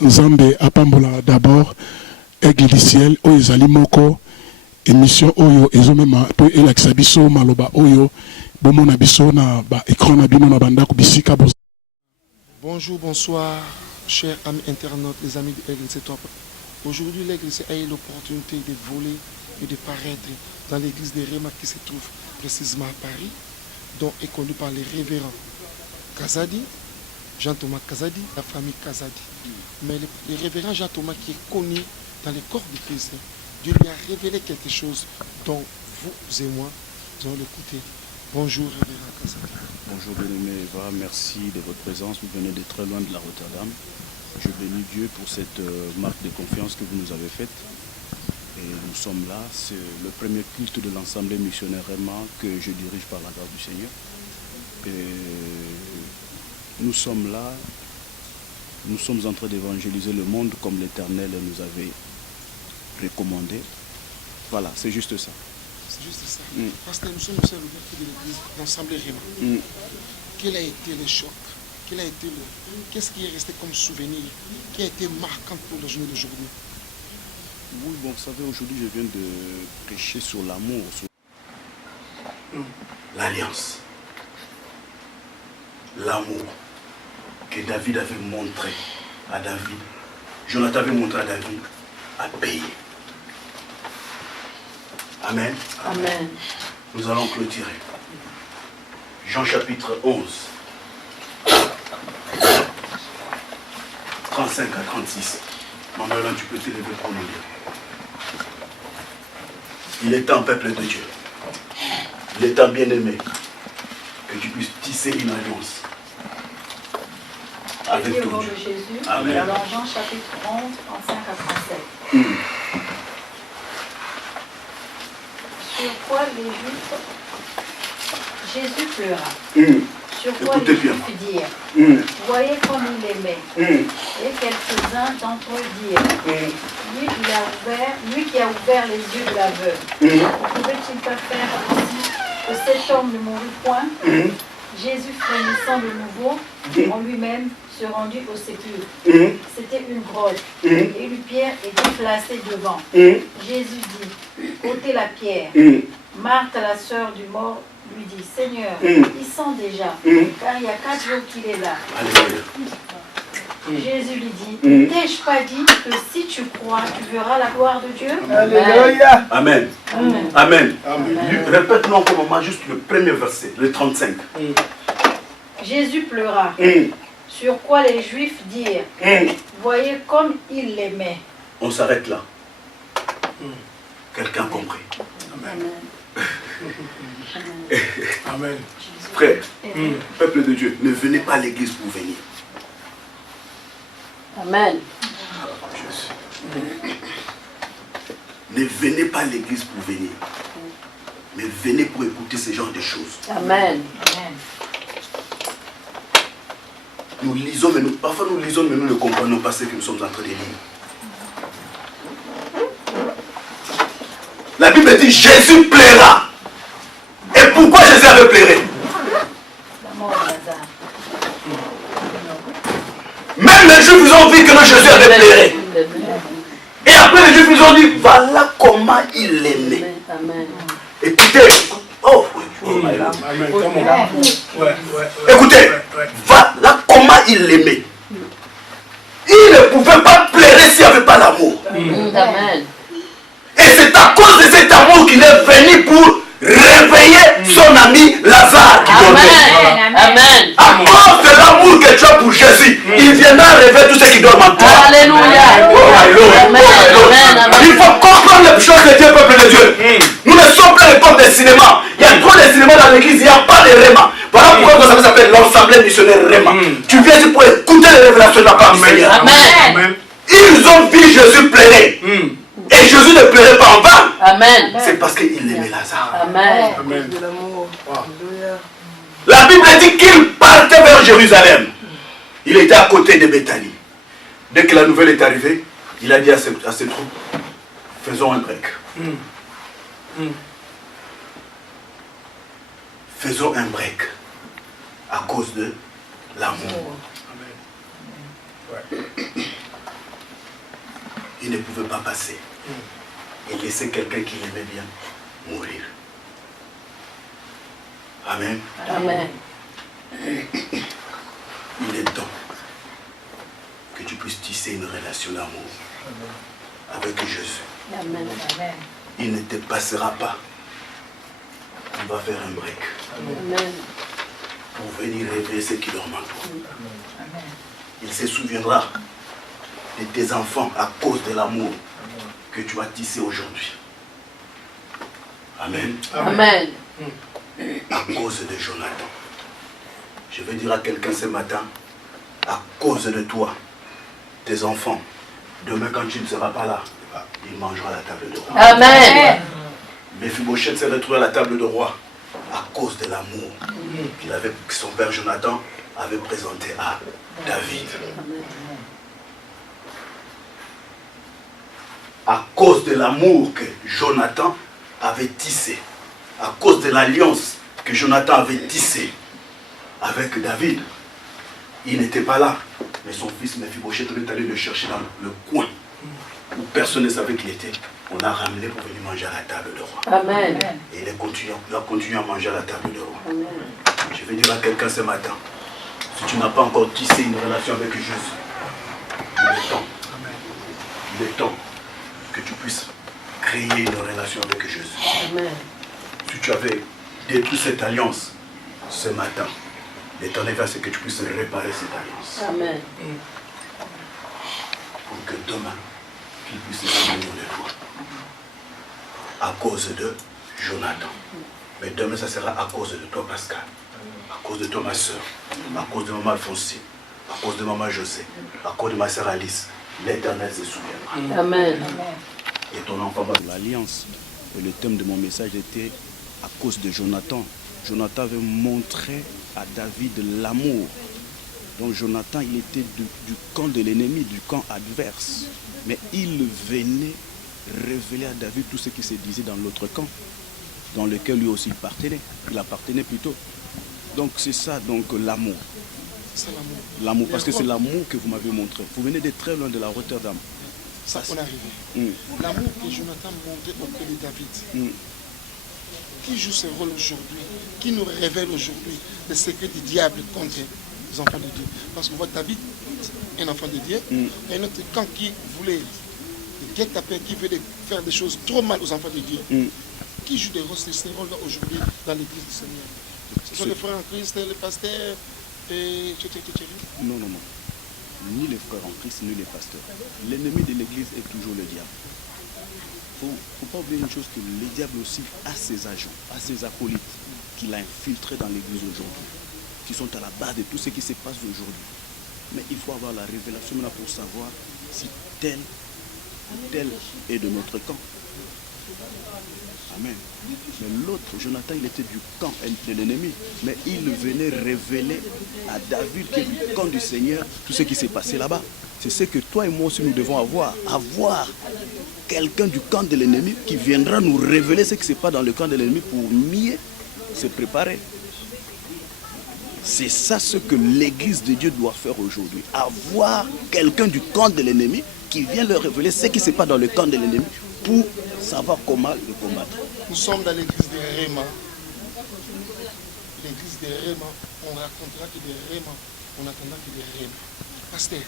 Nzambe apambola d'abord Aigle du ciel oyo ezali moko émission oyo ezomema pe elakisa biso maloba oyo bomona biso na ba écran na bino na bandako bisika. Bonjour, bonsoir, chers amis internautes, les amis de l'Église. Aujourd'hui, l'Église a eu l'opportunité de voler et de paraître dans l'église de Réma qui se trouve précisément à Paris, dont est conduit par les révérends Kazadi, Jean-Thomas Kazadi, la famille Kazadi. Mais le révérend Jean-Thomas qui est connu dans le corps du Christ, Dieu lui a révélé quelque chose dont vous et moi allons l'écouter. Bonjour, révérend Kazadi. Bonjour bien-aimé Eva, merci de votre présence. Vous venez de très loin de la Rotterdam. Je bénis Dieu pour cette marque de confiance que vous nous avez faite. Et nous sommes là, c'est le premier culte de l'Assemblée missionnaire Réma que je dirige par la grâce du Seigneur. Et nous sommes là, nous sommes en train d'évangéliser le monde comme l'Éternel nous avait recommandé. Voilà, c'est juste ça. C'est juste ça. Parce que nous sommes au sein de l'ouverture de l'église, l'Assemblée Réma. Quel a été le choc? Qu'est-ce qui est resté comme souvenir? Qui a été marquant pour la journée d'aujourd'hui? Oui, bon, vous savez, aujourd'hui, je viens de prêcher sur l'amour. L'alliance. L'amour que David avait montré à David. Jonathan avait montré à David à payer. Amen. Amen. Nous allons clôturer. Jean chapitre 11. 35 à 36. Maman, là, tu peux te lever pour nous lire. Il est temps, peuple de Dieu. Il est temps, bien-aimé, que tu puisses tisser une alliance avec ton ton Dieu. Dieu. Jésus. Amen. Alors Jean chapitre 11, 35 à 37. Sur quoi les Juifs, Jésus pleura. Sur quoi Écoutez les bien. Juifs dirent, voyez comme il aimait. Et quelques-uns d'entre eux dirent, lui qui a ouvert les yeux de l'aveugle, ne pouvait-il pas faire ainsi que cet homme ne mourut point? Jésus, frémissant de nouveau, en lui-même se rendit au sépulcre. C'était une grotte, et une pierre était placée devant. Jésus dit, ôtez la pierre. Marthe, la sœur du mort, lui dit, Seigneur, il sent déjà, car il y a 4 jours qu'il est là. Alléluia. Jésus lui dit, t'ai-je pas dit que si tu crois, tu verras la gloire de Dieu? Alléluia. Amen. Amen. Amen. Répète-nous encore, maman, juste le premier verset, le 35. Jésus pleura. Sur quoi les Juifs dirent, voyez comme il l'aimait. On s'arrête là. Quelqu'un a compris? Amen. Amen. Frère, peuple de Dieu, ne venez pas à l'église pour venir. Amen. Ne venez pas à l'église pour venir. Mais venez pour écouter ce genre de choses. Amen. Nous lisons, mais parfois nous lisons, mais nous ne comprenons pas ce que nous sommes en train de lire. La Bible dit Jésus plaira. Et pourquoi Jésus avait pleuré? La mort de Lazare. Même les Juifs, ils ont vu que Jésus avait pleuré. Et après les Juifs, ils ont dit, voilà comment il l'aimait. Amen. Écoutez, écoutez, voilà comment il l'aimait. Il ne pouvait pas pleurer s'il n'y avait pas l'amour. Amen. Et c'est à cause de cet amour qu'il est venu pour réveiller son ami Lazare qui dormait. Amen. À cause de l'amour que tu as pour Jésus, il viendra réveiller tous ceux qui dorment en toi. Alléluia. Il faut comprendre les choses de Dieu, peuple de Dieu. Nous ne sommes pas l'époque des cinémas. Il y a trop de cinémas dans l'église, il n'y a pas de Réma. Voilà pourquoi ça s'appelle l'Assemblée missionnaire Réma. Tu viens ici pour écouter les révélations de la part du Seigneur. Amen. Ils ont vu Jésus pleurer. Et Jésus ne pleurait pas en vain. Amen. C'est parce qu'il aimait Lazare. Amen. La Bible dit qu'il partait vers Jérusalem. Il était à côté de Béthanie. Dès que la nouvelle est arrivée, il a dit à ses troupes, faisons un break. Faisons un break à cause de l'amour. il ne pouvait pas passer. Il laissait quelqu'un qui l'aimait bien mourir. Amen. Amen. Il est temps que tu puisses tisser une relation d'amour avec Jésus. Amen. Il ne te passera pas. Il va faire un break Amen. pour venir réveiller ceux qui dorment en toi. Il se souviendra de tes enfants à cause de l'amour que tu as tissé aujourd'hui. Amen. Amen. À cause de Jonathan. Je vais dire à quelqu'un ce matin, à cause de toi, tes enfants, demain quand tu ne seras pas là, ils mangeront à la table de roi. Amen. Mephibosheth s'est retrouvé à la table de roi à cause de l'amour que son père Jonathan avait présenté à David. À cause de l'amour que Jonathan avait tissé, à cause de l'alliance que Jonathan avait tissée avec David, il n'était pas là, mais son fils Mephibosheth est allé le chercher dans le coin où personne ne savait qu'il était. On l'a ramené pour venir manger à la table de roi. Amen. Et il a continué à manger à la table de roi. Amen. Je vais dire à quelqu'un ce matin, si tu n'as pas encore tissé une relation avec Jésus, il est temps que tu puisses créer une relation avec Jésus. Amen. Si tu avais détruit cette alliance ce matin, l'Éternel va, c'est que tu puisses réparer cette alliance. Amen. Pour que demain, qu'il puisse se souvenir de toi. À cause de Jonathan. Mais demain, ça sera à cause de toi, Pascal. À cause de toi, ma soeur. À cause de maman Alphonsine. À cause de maman José. À cause de ma soeur Alice. L'Éternel se souviendra. Amen. Et ton enfant va... L'alliance. Et le thème de mon message était à cause de Jonathan. Jonathan avait montré à David l'amour. Donc Jonathan, il était du camp de l'ennemi, du camp adverse. Mais il venait révéler à David tout ce qui se disait dans l'autre camp, dans lequel lui aussi il appartenait. Il appartenait plutôt. Donc c'est ça, donc l'amour. C'est l'amour. L'amour, parce que c'est l'amour que vous m'avez montré. Vous venez de très loin de la Rotterdam. Ça, on est arrivé. L'amour que Jonathan montrait auprès de David. Qui joue ce rôle aujourd'hui, qui nous révèle aujourd'hui les secrets du diable contre les enfants de Dieu. Parce qu'on voit David, un enfant de Dieu, et un autre camp qui voulait, le guet-apens, qui veut faire des choses trop mal aux enfants de Dieu. Qui joue des rôles, ces rôles-là aujourd'hui dans l'église du Seigneur? Ce sont les frères en Christ, les pasteurs, et Non. Ni les frères en Christ, ni les pasteurs. L'ennemi de l'église est toujours le diable. Il ne faut pas oublier une chose, que le diable aussi a ses agents, a ses acolytes qu'il a infiltrés dans l'église aujourd'hui, qui sont à la base de tout ce qui se passe aujourd'hui. Mais il faut avoir la révélation maintenant pour savoir si tel ou tel est de notre camp. Amen. Mais l'autre, Jonathan, il était du camp de l'ennemi, mais il venait révéler à David, qui est du camp du Seigneur, tout ce qui s'est passé là-bas. C'est ce que toi et moi aussi nous devons avoir. Avoir quelqu'un du camp de l'ennemi qui viendra nous révéler ce qui se passe dans le camp de l'ennemi pour mieux se préparer. C'est ça ce que l'église de Dieu doit faire aujourd'hui. Avoir quelqu'un du camp de l'ennemi qui vient leur révéler ce qui se passe dans le camp de l'ennemi pour savoir comment le combattre. Nous sommes dans l'église de Réma. L'église de Réma, on racontera que des Réma, on attendra que des Réma. Pasteur,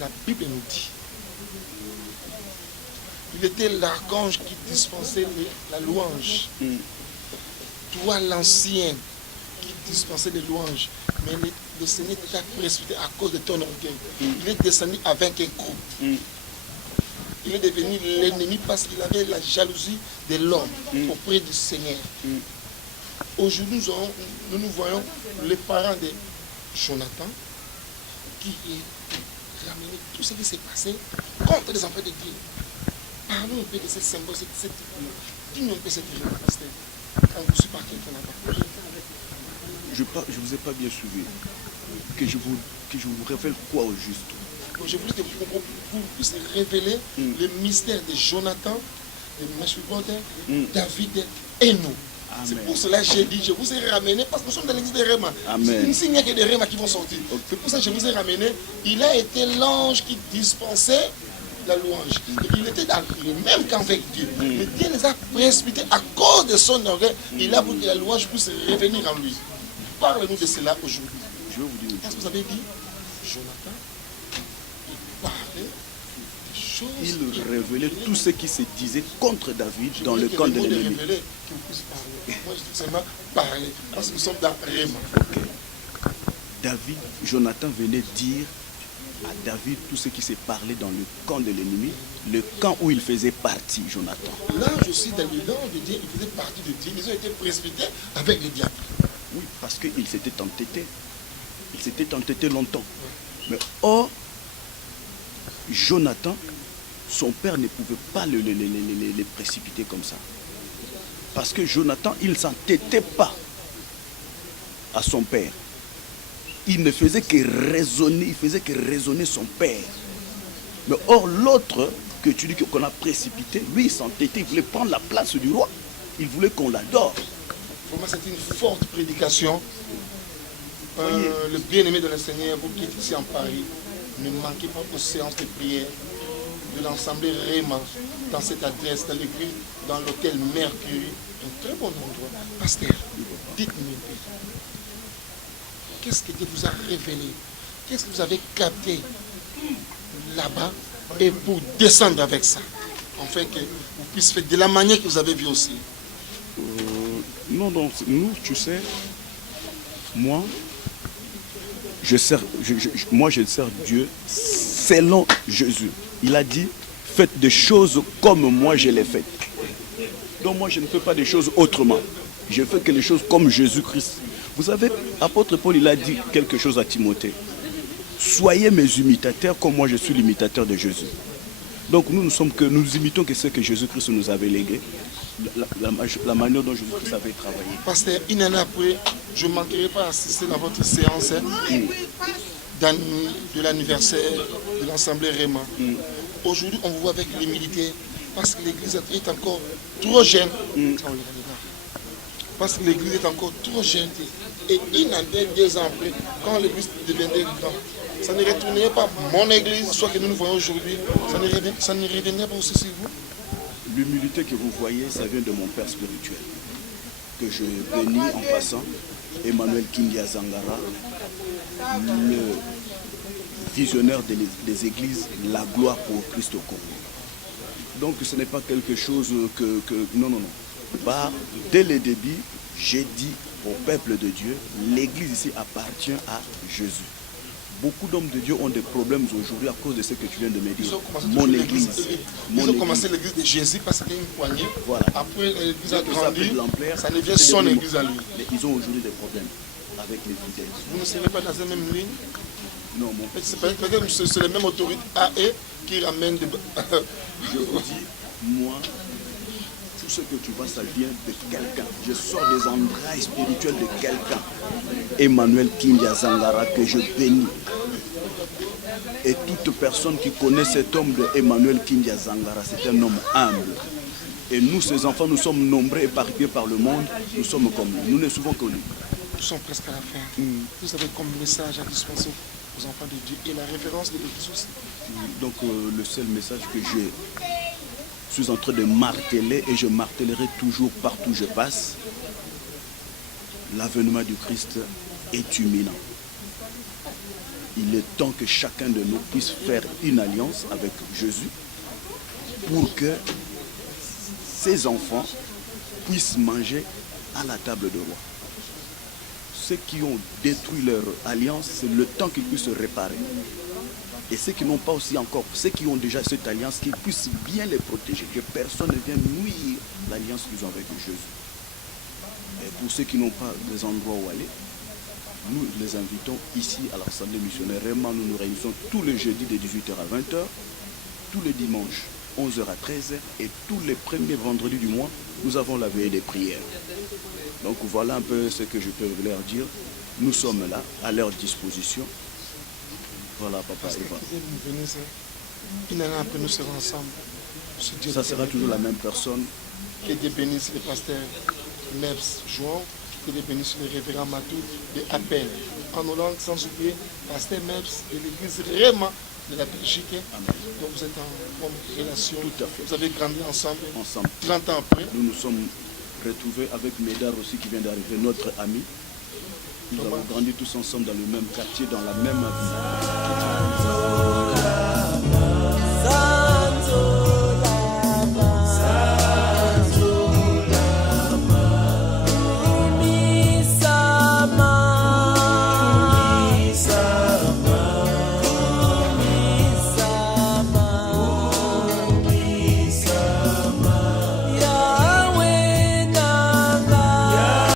la Bible nous dit, il était l'archange qui dispensait la louange. Toi, l'ancien, qui dispensait les louanges. Mais le Seigneur t'a précipité à cause de ton orgueil. Il est descendu avec un coup. Il est devenu l'ennemi parce qu'il avait la jalousie de l'homme auprès du Seigneur. Aujourd'hui, nous voyons les parents de Jonathan qui est ramené tout ce qui s'est passé contre les enfants de Dieu. Parlons un peu de ce symbole, cette figure. Dis-nous un peu cette figure, pasteur. Quand vous suis parti qu'on a parlé. Je ne vous ai pas bien suivi. Que je vous révèle quoi au juste? Donc je voulais que vous puissiez révéler le mystère de Jonathan, de Mephibosheth, David et nous. C'est pour cela que j'ai dit, je vous ai ramené, parce que nous sommes dans l'église de Réma. Ici, il n'y a que des Réma qui vont sortir. C'est pour ça que je vous ai ramené. Il a été l'ange qui dispensait la louange. Il était dans le même camp avec Dieu. Mais Dieu les a précipités à cause de son orgueil. Il a voulu que la louange puisse revenir en lui. Parle-nous de cela aujourd'hui. Je vais vous dire une Parce que vous avez dit, Jonathan, il parlait des choses. Il révélait tout ce qui se disait contre David dans le camp de l'ennemi. Révéler qu'il puisse parler. Moi, je dis seulement parler. Parce que nous sommes dans Réma. David, Jonathan venait dire à David tout ce qui s'est parlé dans le camp de l'ennemi, le camp où il faisait partie, Jonathan. Là, je suis dans le camp de Dieu, il faisait partie de Dieu. Ils ont été précipités avec le diable. Oui, parce qu'il s'était entêté. Il s'était entêté longtemps. Mais or, Jonathan, son père ne pouvait pas les précipiter comme ça. Parce que Jonathan, il ne s'entêtait pas à son père. Il ne faisait que raisonner son père. Mais or, l'autre que tu dis qu'on a précipité, lui, il s'entêtait, il voulait prendre la place du roi. Il voulait qu'on l'adore. Pour moi, c'était une forte prédication. Le bien-aimé de le Seigneur, vous qui êtes ici en Paris, ne manquez pas aux séances de prière de l'Assemblée Réma, dans cette adresse, dans l'église, dans l'hôtel Mercury, un très bon endroit. Pasteur, dites-nous un peu. Qu'est-ce que Dieu vous a révélé? Qu'est-ce que vous avez capté là-bas et pour descendre avec ça, afin que vous puissiez faire de la manière que vous avez vu aussi? Non, nous, tu sais, moi, je sers Dieu selon Jésus. Il a dit, faites des choses comme moi je les fais. Donc moi, je ne fais pas des choses autrement. Je fais que les choses comme Jésus-Christ. Vous savez, apôtre Paul, il a dit quelque chose à Timothée. Soyez mes imitateurs comme moi je suis l'imitateur de Jésus. Donc nous imitons que ce que Jésus-Christ nous avait légué, la manière dont Jésus-Christ avait travaillé. Pasteur, une année après, je ne manquerai pas à assister à votre séance de l'anniversaire de l'Assemblée Réma. Aujourd'hui, on vous voit avec l'humilité parce que l'Église est encore trop jeune. Parce que l'Église est encore trop jeune. Et une année, 2 ans après, quand l'Église deviendrait grande, ça ne retournerait pas mon Église, soit que nous nous voyons aujourd'hui, ça ne reviendrait pas aussi sur vous. L'humilité que vous voyez, ça vient de mon père spirituel, que je bénis en passant, Emmanuel Kindia Zangara, le visionnaire des églises, la gloire pour Christ au Congo. Donc ce n'est pas quelque chose que non. Dès le début, j'ai dit au peuple de Dieu, l'église ici appartient à Jésus. Beaucoup d'hommes de Dieu ont des problèmes aujourd'hui à cause de ce que tu viens de me dire. Mon église. Ils ont commencé l'église de Jésus parce qu'il y a une poignée. Voilà. Après, l'église a grandi, ça devient son église à lui. Mais ils ont aujourd'hui des problèmes avec les fidèles. Vous ne serez pas dans la même ligne? Non, mon père. C'est les mêmes autorités à eux qui ramènent des... Je vous dis, moi, tout ce que tu vois, ça vient de quelqu'un. Je sors des entrailles spirituelles de quelqu'un. Emmanuel Kindia Zangara, que je bénis. Et toute personne qui connaît cet homme de Emmanuel Kindia Zangara, c'est un homme humble. Et nous, ces enfants, nous sommes nombreux éparpillés par le monde. Nous sommes comme lui. Nous ne sommes que lui. Nous sommes presque à la fin. Vous avez comme message à dispenser aux enfants de Dieu et la référence de l'Église aussi. Donc, le seul message que je suis en train de marteler, et je martelerai toujours partout où je passe, l'avènement du Christ est imminent. Il est temps que chacun de nous puisse faire une alliance avec Jésus pour que ses enfants puissent manger à la table de roi. Ceux qui ont détruit leur alliance, c'est le temps qu'ils puissent se réparer. Et ceux qui n'ont pas aussi encore, ceux qui ont déjà cette alliance, qu'ils puissent bien les protéger, que personne ne vienne nuire l'alliance qu'ils ont avec Jésus. Et pour ceux qui n'ont pas des endroits où aller, nous les invitons ici à l'Assemblée missionnaire. Réma, nous nous réunissons tous les jeudis de 18h à 20h, tous les dimanches 11h à 13h et tous les premiers vendredis du mois, nous avons la veille des prières. Donc voilà un peu ce que je peux leur dire. Nous sommes là, à leur disposition. Voilà, papa Stéphane. Une année après, nous serons ensemble. Ça sera toujours la même personne. Que Dieu bénisse les pasteurs Nebs Jouan, que Dieu bénisse le révérend Matou de Appel. En Hollande, sans oublier, pasteur Nebs de l'église Réma de la Belgique. Donc vous êtes en bonne relation. Tout à fait. Vous avez grandi ensemble. 30 ans après. Nous nous sommes retrouvés avec Médard aussi qui vient d'arriver, notre ami. Nous avons grandi tous ensemble dans le même quartier, dans la même ville.